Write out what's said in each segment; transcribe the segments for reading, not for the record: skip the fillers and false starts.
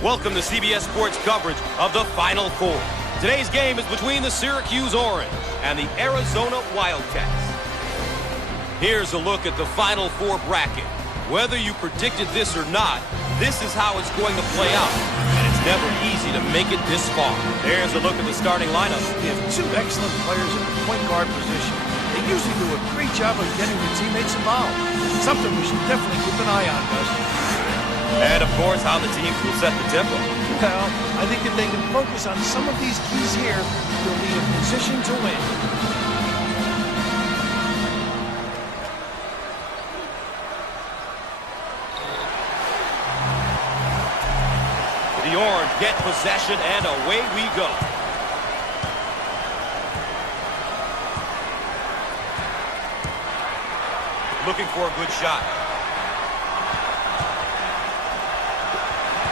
Welcome to CBS Sports coverage of the Final Four. Today's game is between the Syracuse Orange and the Arizona Wildcats. Here's a look at the Final Four bracket. Whether you predicted this or not, this is how it's going to play out. And it's never easy to make it this far. There's a look at the starting lineup. We have two excellent players in the point guard position. They usually do a great job of getting their teammates involved. Something we should definitely keep an eye on, Gus. And, of course, how the teams will set the tempo. Well, I think if they can focus on some of these keys here, they'll be in position to win. The Orange get possession, and away we go. Looking for a good shot.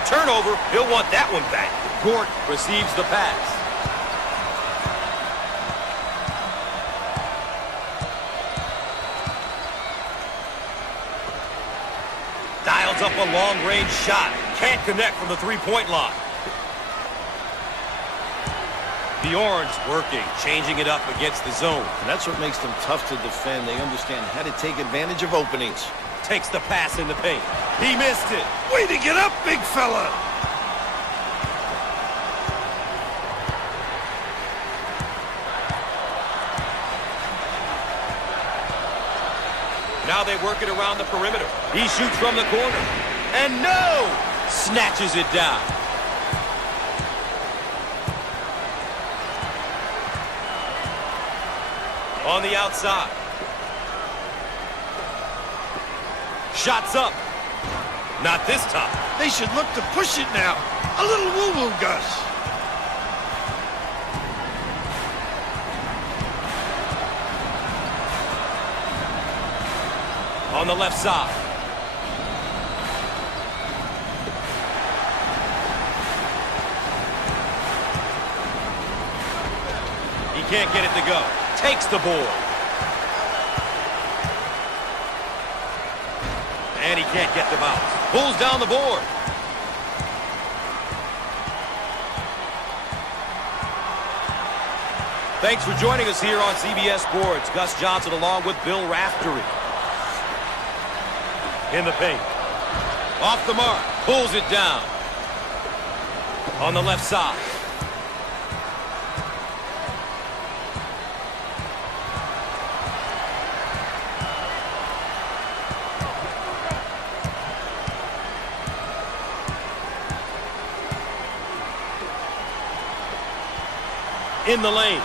Turnover, he'll want that one back. Gort receives the pass. Dials up a long-range shot. Can't connect from the three-point line. The Orange working, changing it up against the zone. And that's what makes them tough to defend. They understand how to take advantage of openings. Takes the pass in the paint. He missed it. Way to get up, big fella! Now they work it around the perimeter. He shoots from the corner. And no! Snatches it down. On the outside. Shots up. Not this time. They should look to push it now. A little woo-woo, Gus. On the left side. He can't get it to go. Takes the board. And he can't get the bounce. Pulls down the board. Thanks for joining us here on CBS Sports. Gus Johnson along with Bill Raftery. In the paint. Off the mark. Pulls it down. On the left side. In the lane.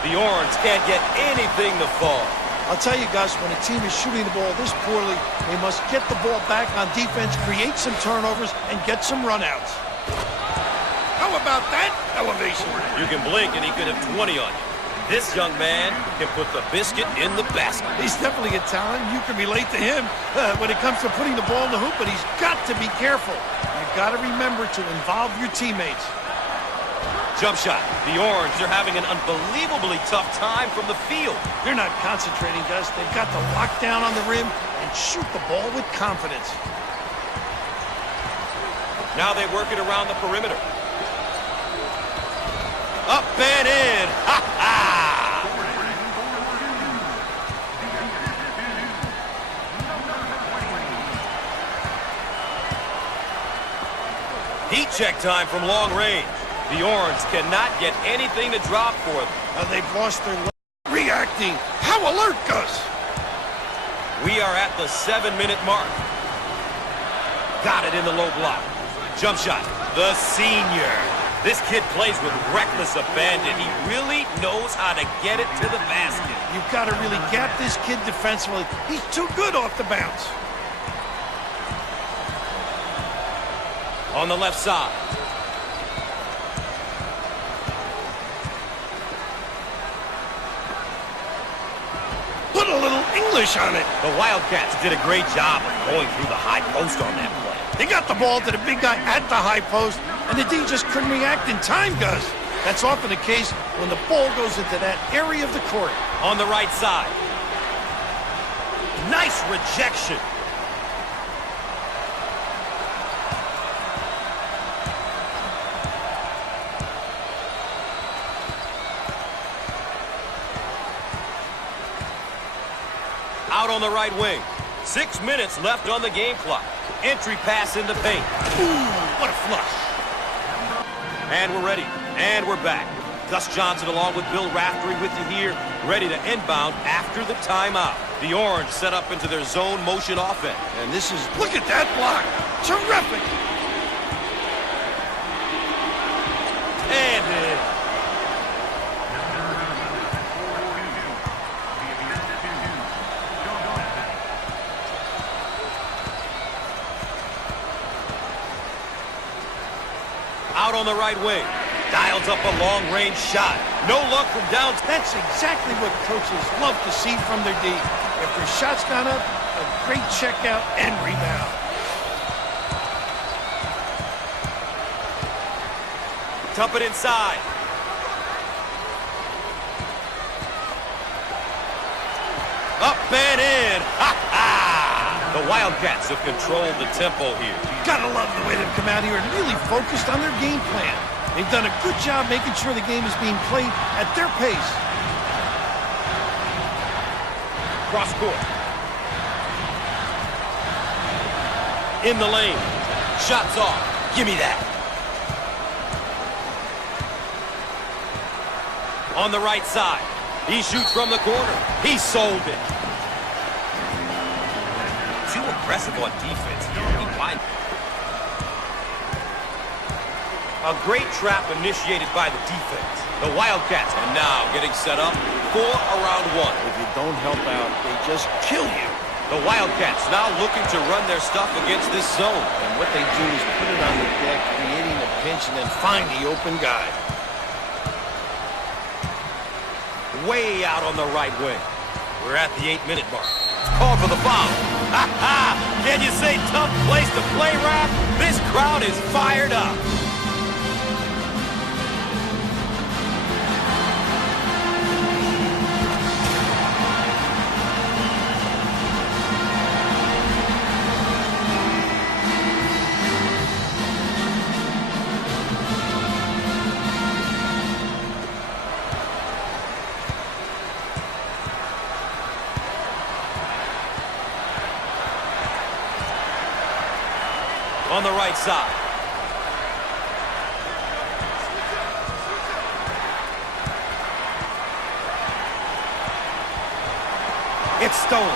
The Orange can't get anything to fall. I'll tell you, Gus, when a team is shooting the ball this poorly, they must get the ball back on defense, create some turnovers, and get some runouts. How about that elevation? You can blink and he could have 20 on you. This young man can put the biscuit in the basket. He's definitely a talent. You can relate to him when it comes to putting the ball in the hoop, but he's got to be careful. You've got to remember to involve your teammates. Jump shot. The Orange are having an unbelievably tough time from the field. They're not concentrating, Gus. They've got to lock down on the rim and shoot the ball with confidence. Now they work it around the perimeter. Up and in. Ha ha! Heat check time from long range. The Orange cannot get anything to drop for them. They've lost their reacting. How alert, Gus? We are at the 7-minute mark. Got it in the low block. Jump shot. The senior. This kid plays with reckless abandon. He really knows how to get it to the basket. You've got to really gap this kid defensively. He's too good off the bounce. On the left side. Put a little English on it. The Wildcats did a great job of going through the high post on that play. They got the ball to the big guy at the high post, and the D just couldn't react in time, Gus. That's often the case when the ball goes into that area of the court. On the right side. Nice rejection. on the right wing. 6 minutes left on the game clock. Entry pass in the paint. Ooh, what a flush. And we're ready. And we're back. Gus Johnson along with Bill Raftery with you here, ready to inbound after the timeout. The Orange set up into their zone motion offense. And this is, look at that block. Terrific. And in. Out on the right wing. Dials up a long-range shot. No luck from down. That's exactly what coaches love to see from their D. If their shot's gone up, a great checkout and rebound. Dump it inside. Up and in. Ha ha! The Wildcats have controlled the tempo here. Gotta love the way they've come out here and really focused on their game plan. They've done a good job making sure the game is being played at their pace. Cross court. In the lane. Shots off. Give me that. On the right side. He shoots from the corner. He sold it. Too aggressive on defense. He might. A great trap initiated by the defense. The Wildcats are now getting set up for a round one. If you don't help out, they just kill you. The Wildcats now looking to run their stuff against this zone. And what they do is put it on the deck, creating a pinch, and then find the open guy. Way out on the right wing. We're at the 8-minute mark. Called for the foul. Ha ha! Can you say tough place to play, Rap? This crowd is fired up. On the right side. It's stolen.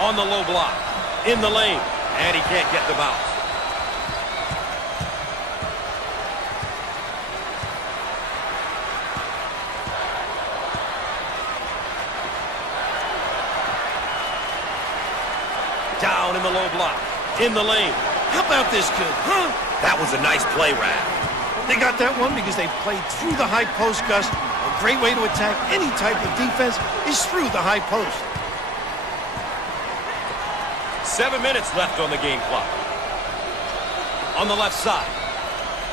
On the low block. In the lane. And he can't get the bounce. Down in the low block. In the lane. How about this kid, huh? That was a nice play, Rap. They got that one because they played through the high post, Gus. A great way to attack any type of defense is through the high post. 7 minutes left on the game clock. On the left side.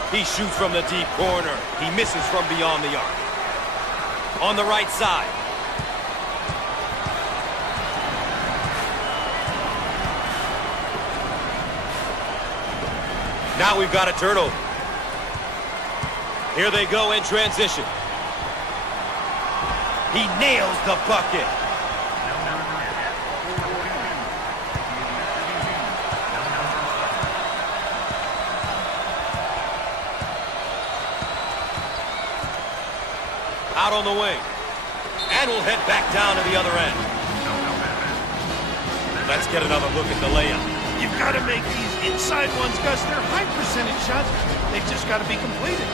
He shoots from the deep corner. He misses from beyond the arc. On the right side. Now we've got a turnover. Here they go in transition. He nails the bucket. Out on the wing. And we'll head back down to the other end. Let's get another look at the layup. You've got to make these inside ones, Gus. They're high percentage shots. They've just got to be completed.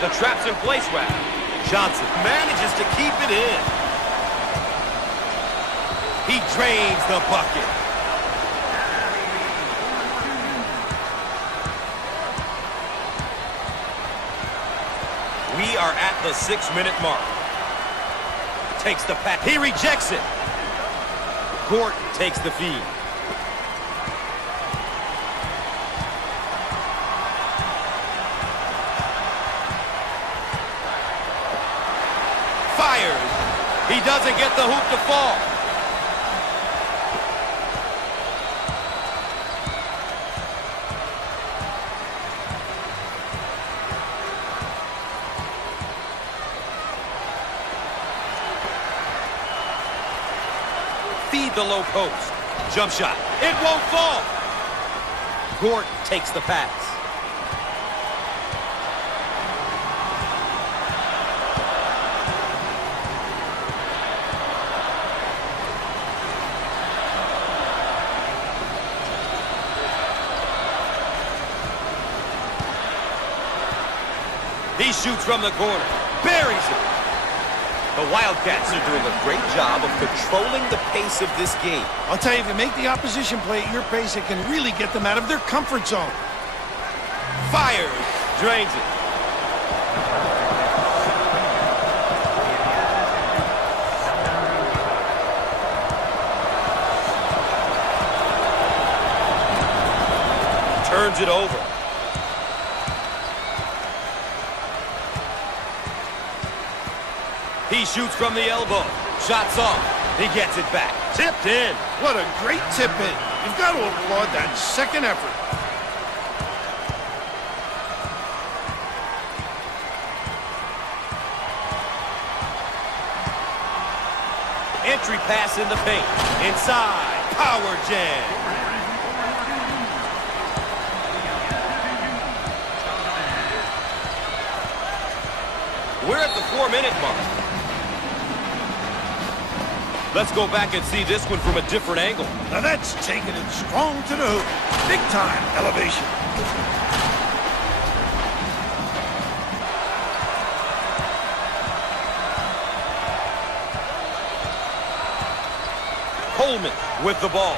The trap's in place, Rap. Johnson manages to keep it in. He drains the bucket. We are at the 6-minute mark. Takes the pass. He rejects it. Gort takes the feed. Fires. He doesn't get the hoop to fall. feed the low post. Jump shot. It won't fall. Gordon takes the pass. He shoots from the corner. Buries it. The Wildcats are doing a great job of controlling the pace of this game. I'll tell you, if you make the opposition play at your pace, it can really get them out of their comfort zone. Fires. Drains it. Turns it over. He shoots from the elbow. Shots off. He gets it back. Tipped in. What a great tip in. You've got to applaud that second effort. Entry pass in the paint. Inside. Power jam. We're at the 4-minute mark. Let's go back and see this one from a different angle. Now that's taking it strong to the hoop. Big time elevation. Coleman with the ball.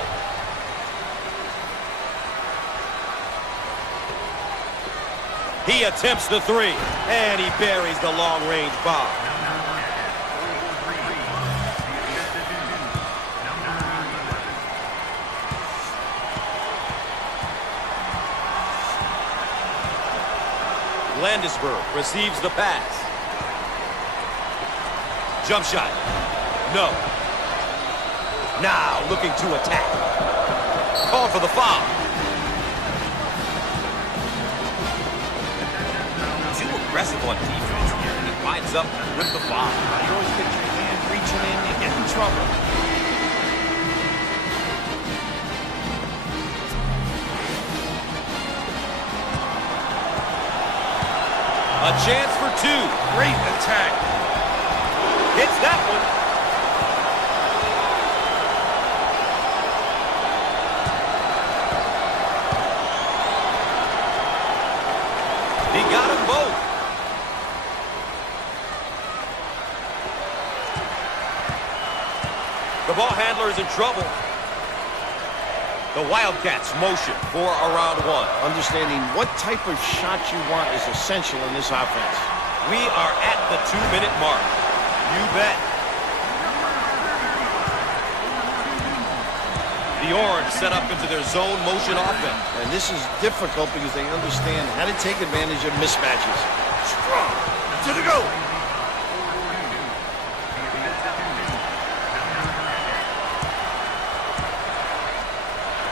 He attempts the three, and he buries the long-range bomb. Landisberg receives the pass. Jump shot. No. Now looking to attack. Call for the foul. Too aggressive on defense here, and he winds up with the foul. You always get your hand reaching in, you get in trouble. A chance for two. Great attack. Hits that one. He got them both. The ball handler is in trouble. The Wildcats motion for a round one. Understanding what type of shot you want is essential in this offense. We are at the 2-minute mark. You bet. The Orange set up into their zone motion offense. And this is difficult because they understand how to take advantage of mismatches. Strong to the goal.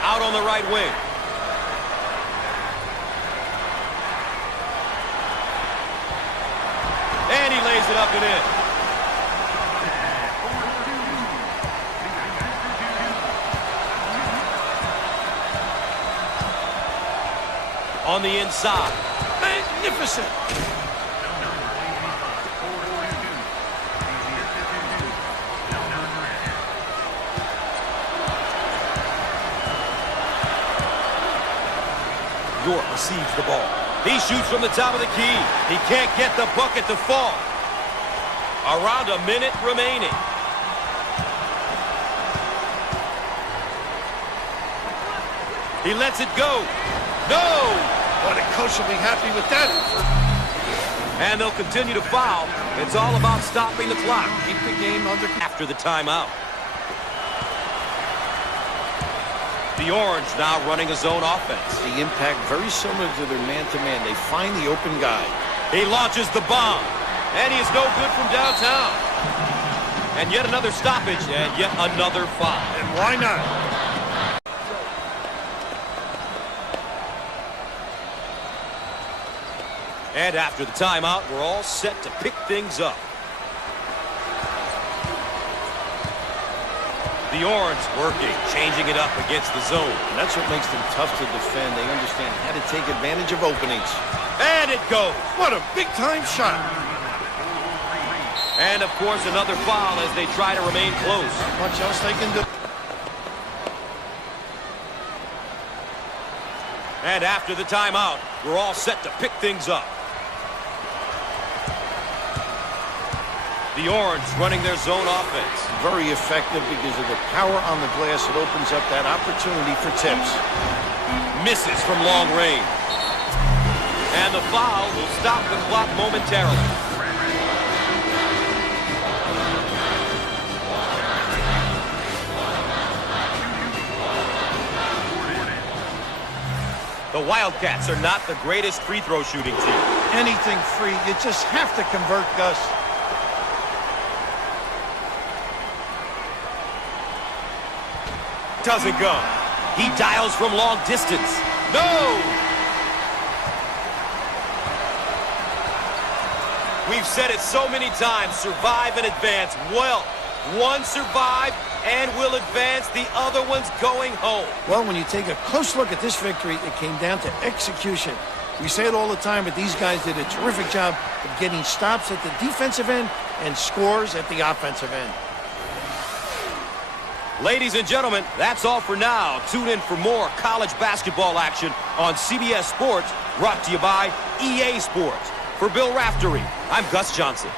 Out on the right wing. And he lays it up and in. On the inside. Magnificent. York receives the ball. He shoots from the top of the key. He can't get the bucket to fall. Around a minute remaining. He lets it go. No! Well, the coach will be happy with that effort. And they'll continue to foul. It's all about stopping the clock. Keep the game under after the timeout. The Orange now running a zone offense. The impact very similar to their man-to-man. They find the open guy. He launches the bomb. And he is no good from downtown. And yet another stoppage and yet another foul. And why not? And after the timeout, we're all set to pick things up. The Orange working, changing it up against the zone. And that's what makes them tough to defend. They understand how to take advantage of openings. And it goes. What a big-time shot. And, of course, another foul as they try to remain close. Much else they can do. And after the timeout, we're all set to pick things up. The Orange running their zone offense. Very effective because of the power on the glass. It opens up that opportunity for tips. Misses from long range. And the foul will stop the clock momentarily. The Wildcats are not the greatest free throw shooting team. Anything free, you just have to convert, Gus. Doesn't go. He dials from long distance. No! We've said it so many times, survive and advance. Well, one survived and will advance, the other one's going home. Well, when you take a close look at this victory, it came down to execution. We say it all the time, but these guys did a terrific job of getting stops at the defensive end and scores at the offensive end. Ladies and gentlemen, that's all for now. Tune in for more college basketball action on CBS Sports, brought to you by EA Sports. For Bill Raftery, I'm Gus Johnson.